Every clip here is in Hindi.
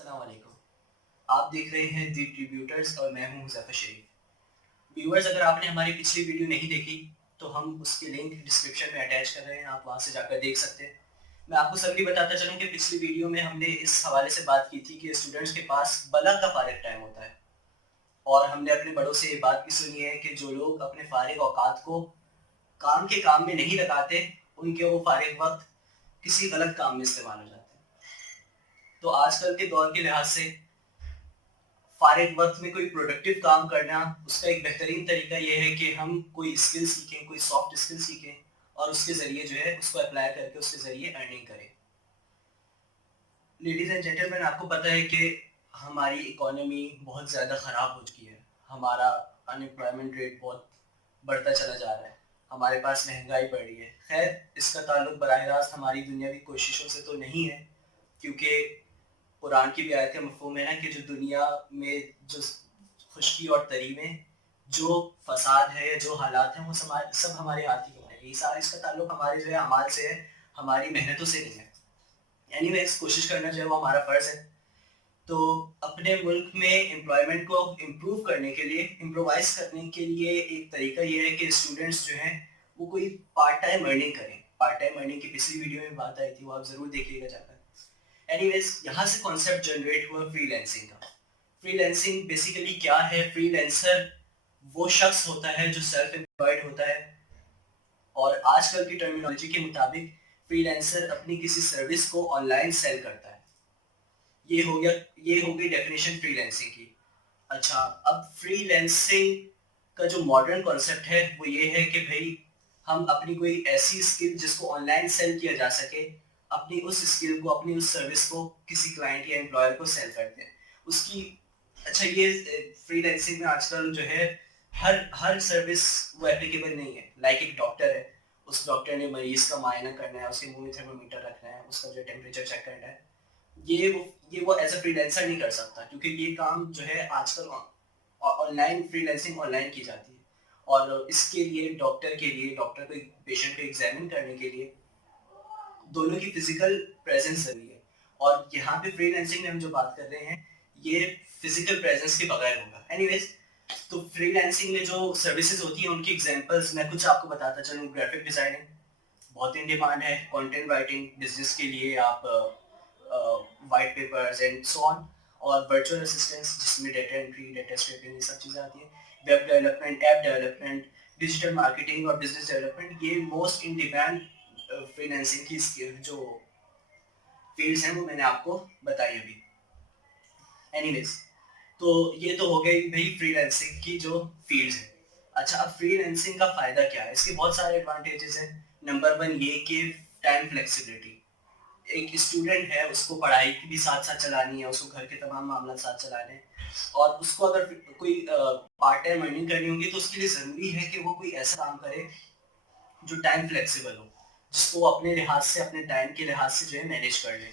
अस्सलाम वालेकुम। आप देख रहे हैं दी ट्रिब्यूटर्स और मैं हूं हुज़ैफ़ा शरीफ। व्यूअर्स, अगर आपने हमारी पिछली वीडियो नहीं देखी तो हम उसकी लिंक डिस्क्रिप्शन में अटैच कर रहे हैं, आप वहां से जाकर देख सकते हैं। मैं आपको सिंपली बताता चलूं कि पिछली वीडियो में हमने इस हवाले से बात की थी कि स्टूडेंट्स के पास बला का फ़ारिग टाइम होता है और हमने अपने बड़ों से ये बात भी सुनी है कि जो लोग अपने फ़ारिग औकात को काम के काम में नहीं लगाते, उनके वो फ़ारिग वक़्त किसी गलत काम में इस्तेमाल हो जाते हैं। तो आजकल के दौर के लिहाज से फारिग वक़्त में कोई प्रोडक्टिव काम करना, उसका एक बेहतरीन तरीका ये है कि हम कोई स्किल सीखें, कोई सॉफ्ट स्किल सीखें और उसके ज़रिए जो है उसको अप्लाई करके उसके ज़रिए अर्निंग करें। लेडीज़ एंड जेंटलमैन, आपको पता है कि हमारी इकोनॉमी बहुत ज़्यादा ख़राब हो चुकी है। हमारा अनएम्प्लॉयमेंट रेट बहुत बढ़ता चला जा रहा है। हमारे पास महँगाई बढ़ रही है। ख़ैर, इसका ताल्लुक बराह रास्त हमारी दुनियावी कोशिशों से तो नहीं है, क्योंकि कुरान की भी आयत का मफ़हूम है ना कि जो दुनिया में जो खुशकी और तरी में जो फ़साद है, जो हालात हैं, वो सब हमारे हाथ ही में है। ये सारा इसका ताल्लुक हमारे जो है अमाल से है, हमारी मेहनतों से नहीं है। एनीवेज़, कोशिश करना जो है वो हमारा फ़र्ज़ है। तो अपने मुल्क में एम्प्लॉयमेंट को इम्प्रूव करने के लिए, इम्प्रोवाइज़ करने के लिए एक तरीका ये है कि स्टूडेंट्स जो हैं, वो कोई पार्ट टाइम अर्निंग करें। पार्ट टाइम अर्निंग की पिछली वीडियो में बात आई थी, वो आप ज़रूर देखिएगा जाकर। एनीवेज, यहाँ से कॉन्सेप्ट जनरेट हुआ फ्रीलैंसिंग का। फ्रीलैंसिंग बेसिकली क्या है? फ्रीलैंसर वो शख्स होता है जो सेल्फ एम्प्लॉयड होता है और आजकल की टर्मिनोलॉजी के मुताबिक फ्रीलैंसर अपनी किसी सर्विस को ऑनलाइन सेल करता है। ये हो गया, ये हो गई डेफिनेशन फ्रीलैंसिंग की। अच्छा, अब फ्रीलैंसिंग का जो मॉडर्न कॉन्सेप्ट है वो ये है कि भाई हम अपनी कोई ऐसी स्किल जिसको ऑनलाइन सेल किया जा सके, अपनी उस स्किल को, अपनी उस सर्विस को किसी क्लाइंट या एम्प्लॉयर को सेल करते हैं। उसकी अच्छा, ये फ्रीलैंसिंग में आजकल जो है हर सर्विस वो एप्लीकेबल नहीं है। लाइक एक डॉक्टर है, उस डॉक्टर ने मरीज का मुआयना करना है, उसके मुंह में थर्मामीटर रखना है, उसका जो टेम्परेचर चेक करना है। ये वो एज अ फ्रीलांसर नहीं कर सकता, क्योंकि ये काम जो है आजकल ऑनलाइन, फ्रीलांसिंग ऑनलाइन की जाती है। और इसके लिए डॉक्टर को पेशेंट को एग्जामिन करने के लिए दोनों की फिजिकल प्रेजेंस जरूरी है। और यहाँ पे फ्रीलांसिंग में हम जो बात कर रहे हैं, ये फिजिकल प्रेजेंस के बगैर होगा। एनीवेज, तो फ्रीलांसिंग में जो सर्विसेज होती हैं उनकी एग्जांपल्स मैं कुछ आपको बताता चलूँ। ग्राफिक डिजाइनिंग बहुत इन डिमांड है, कंटेंट राइटिंग बिजनेस के लिए आप white papers and so on, और वर्चुअल असिस्टेंट्स जिसमें डेटा एंट्री, डेटा स्क्रैपिंग, ये सब चीज़ें आती हैं। Web development, app development, digital marketing और बिजनेस डेवलपमेंट, ये मोस्ट इन डिमांड फ्रीलांसिंग की जो फील्ड्स हैं वो मैंने आपको बताई अभी। एनीवेज, तो ये तो हो गई भाई फ्रीलांसिंग की जो फील्ड्स है। अच्छा, अब फ्रीलांसिंग का फायदा क्या है? इसके बहुत सारे एडवांटेजेस हैं। नंबर वन ये कि टाइम फ्लेक्सिबिलिटी। एक स्टूडेंट है, उसको पढ़ाई की भी साथ साथ चलानी है, उसको घर के तमाम मामला साथ चलाने हैं, और उसको अगर कोई पार्ट टाइम अर्निंग करनी होगी तो उसके लिए ज़रूरी है कि वो कोई ऐसा काम करे जो टाइम फ्लेक्सिबल हो, जिसको वो अपने लिहाज से, अपने टाइम के लिहाज से जो है मैनेज कर ले।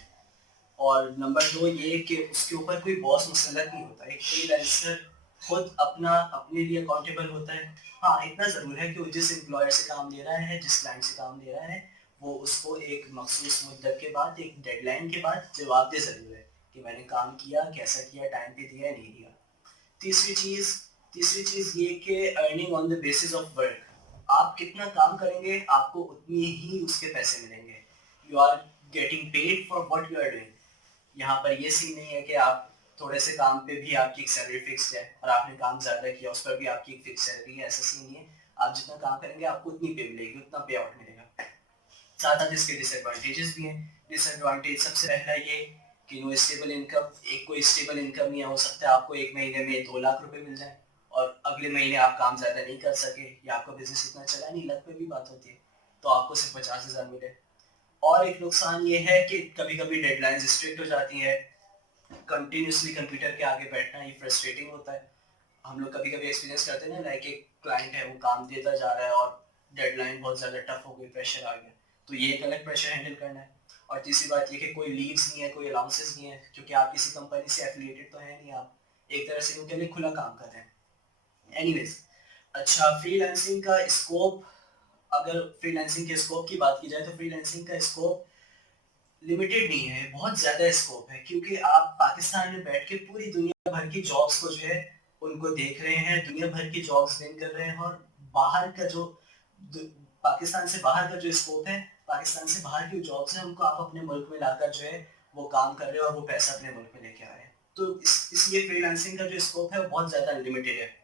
और नंबर दो ये कि उसके ऊपर कोई बॉस मुसल्लत नहीं होता। एक फ्रीलांसर खुद अपने लिए अकाउंटेबल होता है। हाँ, इतना ज़रूर है कि वो जिस एम्प्लॉयर से काम ले रहा है, जिस क्लाइंट से काम ले रहा है, वो उसको एक मखसूस मुद्दत के बाद, एक डेडलाइन के बाद जवाब दे ज़रूर है कि मैंने काम किया, कैसा किया, टाइम पे दिया, नहीं दिया। तीसरी चीज़ तीसरी चीज़ ये कि earning on the basis of work. आप कितना काम करेंगे, आपको उतनी ही उसके पैसे मिलेंगे। You are getting paid for what you are doing. यहाँ पर ये सीन नहीं है कि आप थोड़े से काम पे भी आपकी एक सैलरी फिक्स्ड है और आपने काम ज़्यादा किया उस पर भी आपकी एक फिक्स सैलरी है। ऐसा सीन नहीं है। आप जितना काम करेंगे आपको उतनी पे मिलेगी, उतना पे आउट मिलेगा। साथ साथ इसके डिसएडवांटेजेस भी हैं। डिसएडवांटेज सबसे पहला ये कि नो स्टेबल इनकम। एक कोई स्टेबल इनकम नहीं हो सकता। आपको एक महीने में 2 लाख रुपए मिल जाए और अगले महीने आप काम ज़्यादा नहीं कर सके या आपका बिजनेस इतना चला नहीं, लक पे भी बात होती है, तो आपको सिर्फ 50,000 मिले। और एक नुकसान ये है कि कभी कभी डेडलाइंस स्ट्रिक्ट हो जाती है। कंटिन्यूसली कंप्यूटर के आगे बैठना ये फ्रस्ट्रेटिंग होता है। हम लोग कभी कभी एक्सपीरियंस करते हैं ना, लाइक एक क्लाइंट है, वो काम देता जा रहा है और डेडलाइन बहुत ज़्यादा टफ हो गई, प्रेशर आ गया, तो ये एक अलग प्रेशर हैंडल करना है। और तीसरी बात ये कि कोई लीव्स नहीं है, कोई अलाउंसेस नहीं है, क्योंकि आप किसी कंपनी से एफिलिएटेड तो है नहीं, आप एक तरह से उनके लिए खुला काम कर रहे हैं। एनीवेज, अच्छा, फ्रीलांसिंग का स्कोप, अगर फ्रीलांसिंग के स्कोप की बात की जाए तो फ्रीलांसिंग का स्कोप लिमिटेड नहीं है, बहुत ज़्यादा स्कोप है, क्योंकि आप पाकिस्तान में बैठ के पूरी दुनिया भर की जॉब्स को जो है उनको देख रहे हैं, दुनिया भर की जॉब्स विन कर रहे हैं। और बाहर का जो पाकिस्तान से बाहर का जो स्कोप है, पाकिस्तान से बाहर की जॉब्स हैं, उनको आप अपने मुल्क में लाकर जो है वो काम कर रहे हैं और वो पैसा अपने मुल्क में लेके आ रहे हैं। तो इसलिए फ्रीलांसिंग का जो स्कोप है वो बहुत ज़्यादा लिमिटेड है।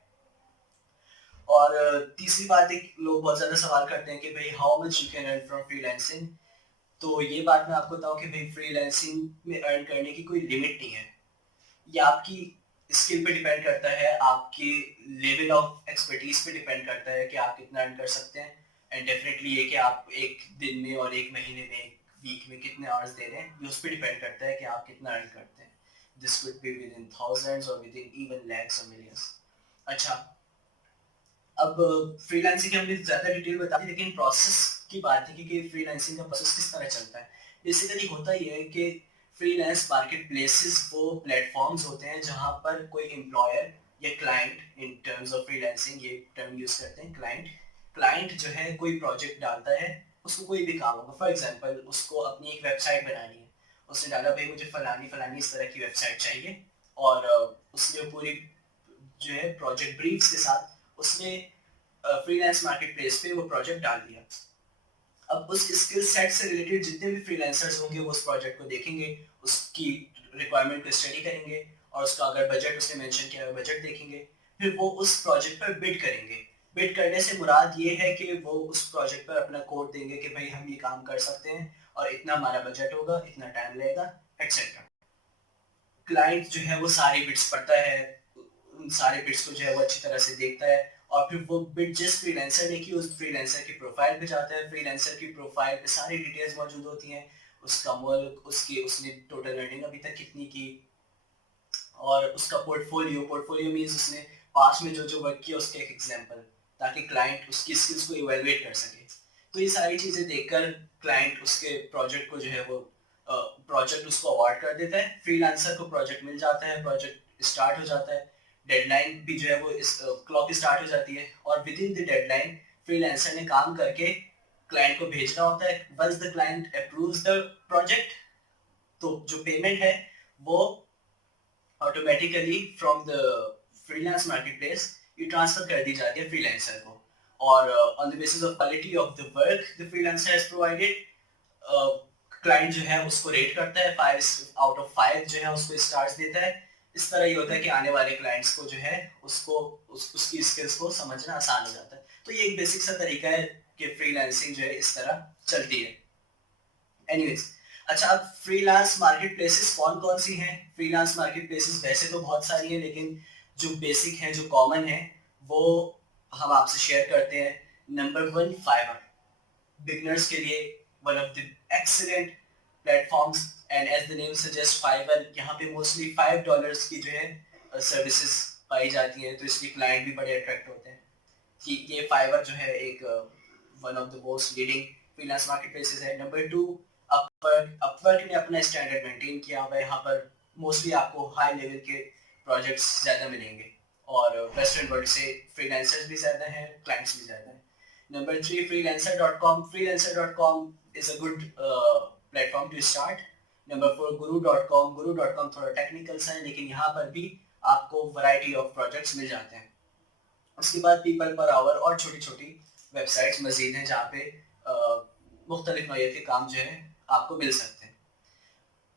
और तीसरी बात, एक लोग बहुत ज़्यादा सवाल करते हैं कि भाई how much you can earn from freelancing. तो ये बात मैं आपको बताऊं कि भाई फ्रीलांसिंग में अर्न करने की कोई लिमिट नहीं है। ये आपकी स्किल पे डिपेंड करता है, आपके लेवल ऑफ एक्सपर्टीज पे डिपेंड करता है कि आप कितना अर्न कर सकते हैं। एंड डेफिनेटली ये कि आप एक दिन में और एक महीने में, एक वीक में कितने आवर्स दे रहे हैं, ये उस पर डिपेंड करता है कि आप कितना अर्न करते हैं। This could be with in thousands और विद इन इवन लैक्स और मिलियंस। अच्छा, अब फ्रीलांसिंग की हमने ज़्यादा डिटेल बता दी, लेकिन प्रोसेस की बात है कि फ्रीलांसिंग का प्रोसेस किस तरह चलता है। बेसिकली होता ये है कि फ्रीलांस मार्केट प्लेसेस वो प्लेटफॉर्म्स होते हैं जहाँ पर कोई एम्प्लॉयर या client, in terms of freelancing ये टर्म यूज़ करते हैं, क्लाइंट। क्लाइंट जो है कोई प्रोजेक्ट डालता है, उसको कोई भी काम होगा, फॉर एग्जांपल उसको अपनी एक वेबसाइट बनानी है, उसने डाला भाई मुझे फलानी फलानी इस तरह की वेबसाइट चाहिए, और उसने पूरी जो है प्रोजेक्ट ब्रीफ्स के साथ उसने फ्रीलांस मार्केट प्लेस पे वो प्रोजेक्ट डाल दिया। अब उस स्किल सेट से रिलेटेड जितने भी फ्रीलांसर्स होंगे वो उस प्रोजेक्ट को देखेंगे, उसकी रिक्वायरमेंट को स्टडी करेंगे, और उसका अगर बजट उसने मेंशन किया है बजट देखेंगे, फिर वो उस प्रोजेक्ट पर बिड करेंगे। बिड करने से मुराद ये है कि वो उस प्रोजेक्ट पर अपना कोड देंगे कि भाई हम ये काम कर सकते हैं और इतना हमारा बजट होगा, इतना टाइम लगेगा, एक्सेट्रा। क्लाइंट जो है वो सारी बिट्स पढ़ता है, उन सारे बिट्स को जो है वो अच्छी तरह से देखता है, और फिर वो बिट जिस फ्रीलांसर ने की उस फ्रीलांसर की प्रोफाइल पे जाता है। फ्रीलांसर की प्रोफाइल पे सारी डिटेल्स मौजूद होती हैं, उसका मुल्क, उसकी उसने टोटल अर्निंग अभी तक कितनी की, और उसका पोर्टफोलियो, पोर्टफोलियो मींस उसने पास्ट में जो जो वर्क किया उसके एक एग्जांपल, ताकि क्लाइंट उसकी स्किल्स को इवैल्यूएट कर सके। तो ये सारी चीज़ें देखकर क्लाइंट उसके प्रोजेक्ट को जो है वो प्रोजेक्ट उसको अवार्ड कर देता है, फ्रीलांसर को प्रोजेक्ट मिल जाता है, प्रोजेक्ट स्टार्ट हो जाता है, डेडलाइन भी जो है वो इस क्लॉक स्टार्ट हो जाती है, और within the deadline freelancer ने काम करके क्लाइंट को भेजना होता है। Once the client approves the project, तो जो पेमेंट है वो automatically from the freelance marketplace ये ट्रांसफर कर दी जाती है फ्रीलांसर को, और on the basis of quality of the work the freelancer has provided, client जो है उसको रेट करता है, 5 आउट ऑफ 5 जो है उसको स्टार्स देता है। इस तरह ये होता है कि आने वाले क्लाइंट्स को जो है उसको उसकी स्किल्स को समझना आसान हो जाता है। तो ये एक बेसिक सा तरीका है कि फ्रीलांसिंग जो है इस तरह चलती है। एनीवेज, अच्छा, अब फ्रीलांस मार्केट प्लेसेस कौन कौन सी हैं? फ्रीलांस मार्केट प्लेसेस वैसे तो बहुत सारी हैं, लेकिन जो बेसिक हैं, जो कॉमन है, वो हम आपसे शेयर करते हैं। नंबर 1, फाइवर, बिगनर्स के लिए one of the excellent platforms. And as the name suggest, Fiverr, यहाँ पे मोस्टली $5 की जो है सर्विसेज पाई जाती हैं, तो इसलिए क्लाइंट भी बड़े अट्रैक्ट होते हैं कि ये फाइवर जो है एक one of the most leading freelance marketplaces है। Number 2, Upwork. अपवर्क ने अपना स्टैंडर्ड मेंटेन किया हुआ है, यहाँ पर मोस्टली आपको हाई लेवल के प्रोजेक्ट्स ज़्यादा मिलेंगे, और वेस्टर्न वर्ल्ड से फ्रीलांसर्स भी ज़्यादा हैं, क्लाइंट्स भी ज़्यादा हैं। Number 3, freelancer.com. freelancer.com is a good platform to start. Number 4, guru.com. guru.com थोड़ा टेक्निकल सा है, लेकिन यहाँ पर भी आपको वैरायटी ऑफ प्रोजेक्ट्स मिल जाते हैं। उसके बाद पीपल पर आवर और छोटी छोटी वेबसाइट्स मजीद हैं जहाँ पे मुख्तलिफ नौइयत के काम जो है आपको मिल सकते हैं।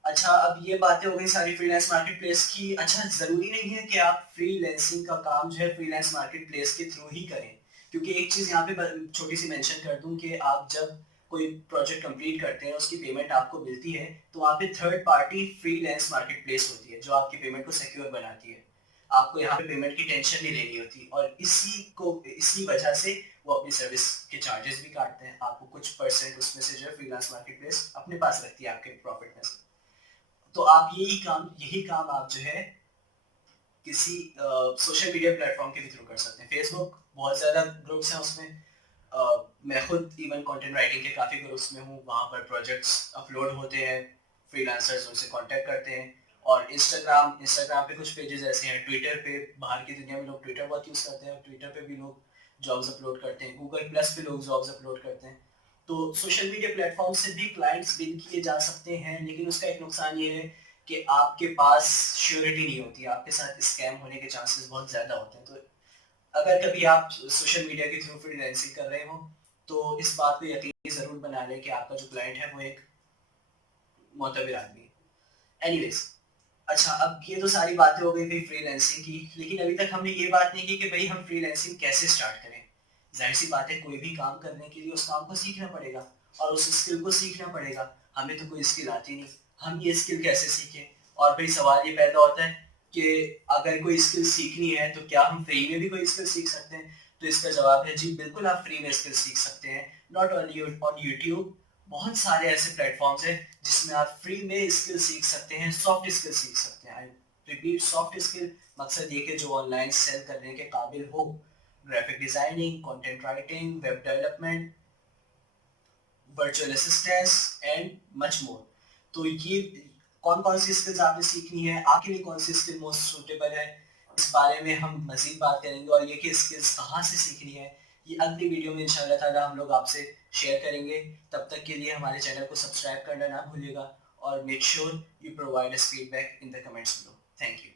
अच्छा, अब ये बातें हो गई सारी फ्रीलांस मार्केट प्लेस की। अच्छा, ज़रूरी नहीं है कि आप फ्रीलांसिंग का काम जो है फ्रीलांस मार्केट प्लेस के थ्रू ही करें, क्योंकि एक चीज़ यहाँ पे छोटी सी मेंशन कर दूं कि आप जब कोई प्रोजेक्ट कंप्लीट करते हैं, उसकी पेमेंट आपको मिलती है, तो वहाँ पे third party freelance market place होती है जो आपकी पेमेंट को सिक्योर बनाती है। आपको यहाँ पे पेमेंट की टेंशन नहीं लेनी होती, और इसी वजह से वो अपनी सर्विस के चार्जेस भी काटते हैं। आपको कुछ परसेंट उसमें से जो है फ्रीलांस मार्केट प्लेस अपने पास रखती है आपके प्रॉफिट में से। तो आप यही काम आप जो है किसी सोशल मीडिया प्लेटफॉर्म के भी थ्रू कर सकते हैं। फेसबुक, बहुत ज़्यादा ग्रुप्स हैं उसमें। मैं खुद इवन कंटेंट राइटिंग के काफ़ी ग्रुप्स में हूँ, वहाँ पर प्रोजेक्ट्स अपलोड होते हैं, फ्रीलांसर्स उनसे कांटेक्ट करते हैं। और इंस्टाग्राम पे कुछ पेजेस ऐसे हैं, ट्विटर पे, बाहर की दुनिया में लोग ट्विटर बहुत यूज़ करते हैं, ट्विटर पे भी लोग जॉब्स अपलोड करते हैं, गूगल प्लस पे लोग जॉब्स अपलोड करते हैं। तो सोशल मीडिया प्लेटफॉर्म से भी क्लाइंट्स विन किए जा सकते हैं, लेकिन उसका एक नुकसान ये है कि आपके पास श्योरिटी नहीं होती, आपके साथ स्कैम होने के चांसेस बहुत ज़्यादा होते हैं। तो अगर कभी आप सोशल मीडिया के थ्रू फ्रीलांसिंग कर रहे हो तो इस बात को यकीनी ज़रूर बना लें कि आपका जो क्लाइंट है वो एक मोतबर आदमी है। एनीवेज, अच्छा, अब ये तो सारी बातें हो गई भाई फ्रीलांसिंग की, लेकिन अभी तक हमने ये बात नहीं की कि भाई हम फ्रीलांसिंग कैसे स्टार्ट करें। जाहिर सी बात है, कोई भी काम करने के लिए उस काम को सीखना पड़ेगा और उस स्किल को सीखना पड़ेगा। हमें तो कोई स्किल आती नहीं, हम ये स्किल कैसे सीखें? और फिर सवाल ये पैदा होता है कि अगर कोई स्किल सीखनी है तो क्या हम फ्री में भी कोई स्किल सीख सकते हैं? तो इसका जवाब है जी बिल्कुल, आप फ्री में स्किल सीख सकते हैं। नॉट ओनली ऑन यूट्यूब, बहुत सारे ऐसे प्लेटफॉर्म्स हैं जिसमें आप फ्री में स्किल सीख सकते हैं, सॉफ्ट स्किल सीख सकते हैं। आई रिपीट, सॉफ्ट स्किल, मकसद ये कि जो ऑनलाइन सेल करने के काबिल हो। Graphic designing, content writing, web development, virtual assistance and much more. तो ये कौन कौन सी स्किल्स आपने सीखनी है, आपके लिए कौन सी स्किल मोस्ट सूटेबल है, इस बारे में हम मजीद बात करेंगे। और ये कि स्किल्स कहाँ से सीखनी है, ये अगली वीडियो में इंशाल्लाह ताला हम लोग आपसे शेयर करेंगे। तब तक के लिए हमारे चैनल को सब्सक्राइब करना ना भूलिएगा और make sure you provide us feedback in the comments below. Thank you.